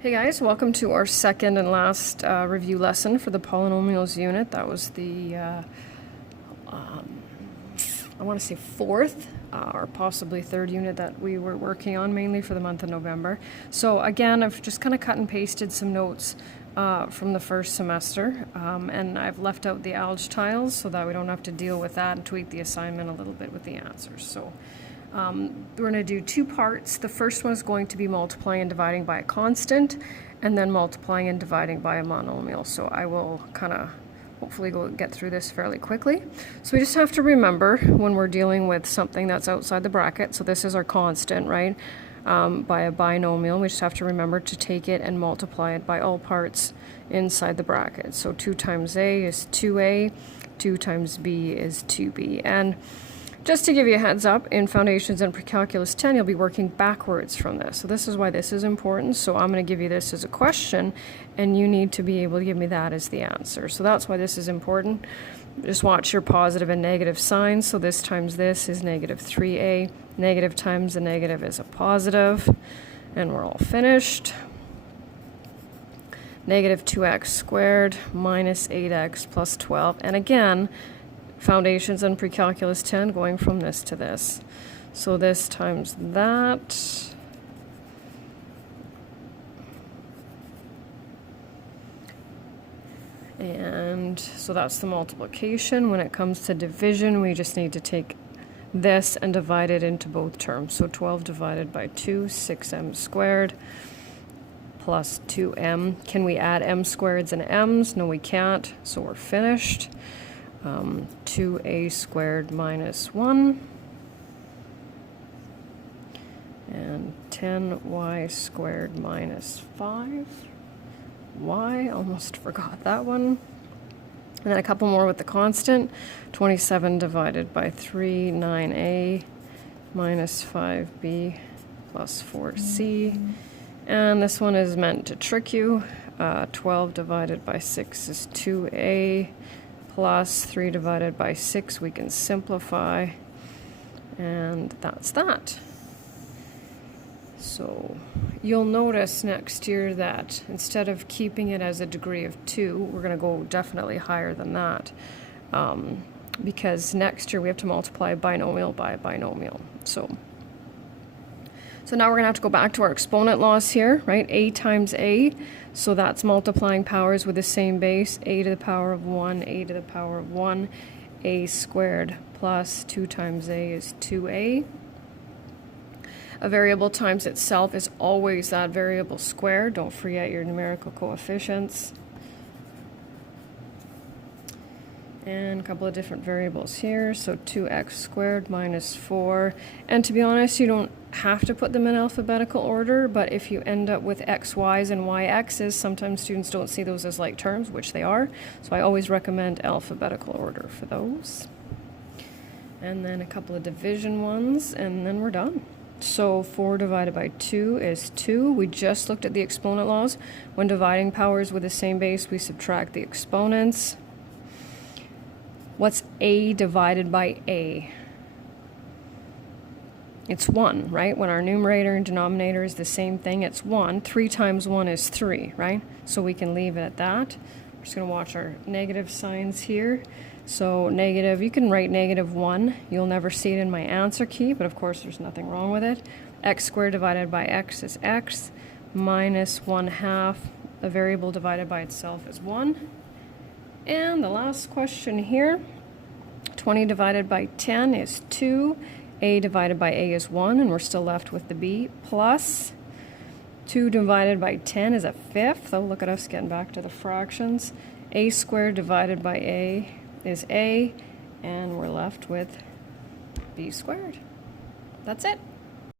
Hey guys, welcome to our second and last review lesson for the polynomials unit. That was the, I want to say fourth or possibly third unit that we were working on mainly for the month of November. So again, I've just kind of cut and pasted some notes from the first semester, and I've left out the algebra tiles so that we don't have to deal with that and tweak the assignment a little bit with the answers. So we're going to do two parts. The first one is going to be multiplying and dividing by a constant, and then multiplying and dividing by a monomial. So I will kind of hopefully get through this fairly quickly. So we just have to remember when we're dealing with something that's outside the bracket, so this is our constant, right, by a binomial, we just have to remember to take it and multiply it by all parts inside the bracket. So 2 times a is 2a, 2 times b is 2b. And just to give you a heads up, in Foundations and Precalculus 10, you'll be working backwards from this. So this is why this is important. So I'm going to give you this as a question, and you need to be able to give me that as the answer. So that's why this is important. Just watch your positive and negative signs. So this times this is negative 3a. Negative times the negative is a positive. And we're all finished. Negative 2x squared minus 8x plus 12. And again, Foundations and Precalculus 10, going from this to this. So this times that. And so that's the multiplication. When it comes to division, we just need to take this and divide it into both terms. So 12 divided by 2, 6m squared plus 2m. Can we add m squareds and m's? No, we can't. So we're finished. 2a squared minus 1 and 10y squared minus 5y. Almost forgot that one. And then a couple more with the constant. 27 divided by 3, 9a minus 5b plus 4c. And this one is meant to trick you. 12 divided by 6 is 2a plus 3 divided by 6, we can simplify, and that's that. So you'll notice next year that instead of keeping it as a degree of 2, we're going to go definitely higher than that, because next year we have to multiply a binomial by a binomial. So now we're going to have to go back to our exponent laws here, right? A times a, so that's multiplying powers with the same base. A to the power of 1, a to the power of 1, a squared plus 2 times a is 2a. A variable times itself is always that variable squared. Don't forget your numerical coefficients. And a couple of different variables here. So 2x squared minus 4. And to be honest, you don't have to put them in alphabetical order, but if you end up with xy's and yx's, sometimes students don't see those as like terms, which they are. So I always recommend alphabetical order for those. And then a couple of division ones, and then we're done. So 4 divided by 2 is 2. We just looked at the exponent laws. When dividing powers with the same base, we subtract the exponents. What's a divided by a? It's 1, right? When our numerator and denominator is the same thing, it's 1. 3 times 1 is 3, right? So we can leave it at that. We're just going to watch our negative signs here. So negative, you can write negative 1. You'll never see it in my answer key, but of course there's nothing wrong with it. X squared divided by x is x. Minus 1/2. A variable divided by itself is 1. And the last question here, 20 divided by 10 is 2. A divided by a is 1, and we're still left with the b, plus 2 divided by 10 is a fifth. Oh, look at us getting back to the fractions. A squared divided by a is a, and we're left with b squared. That's it.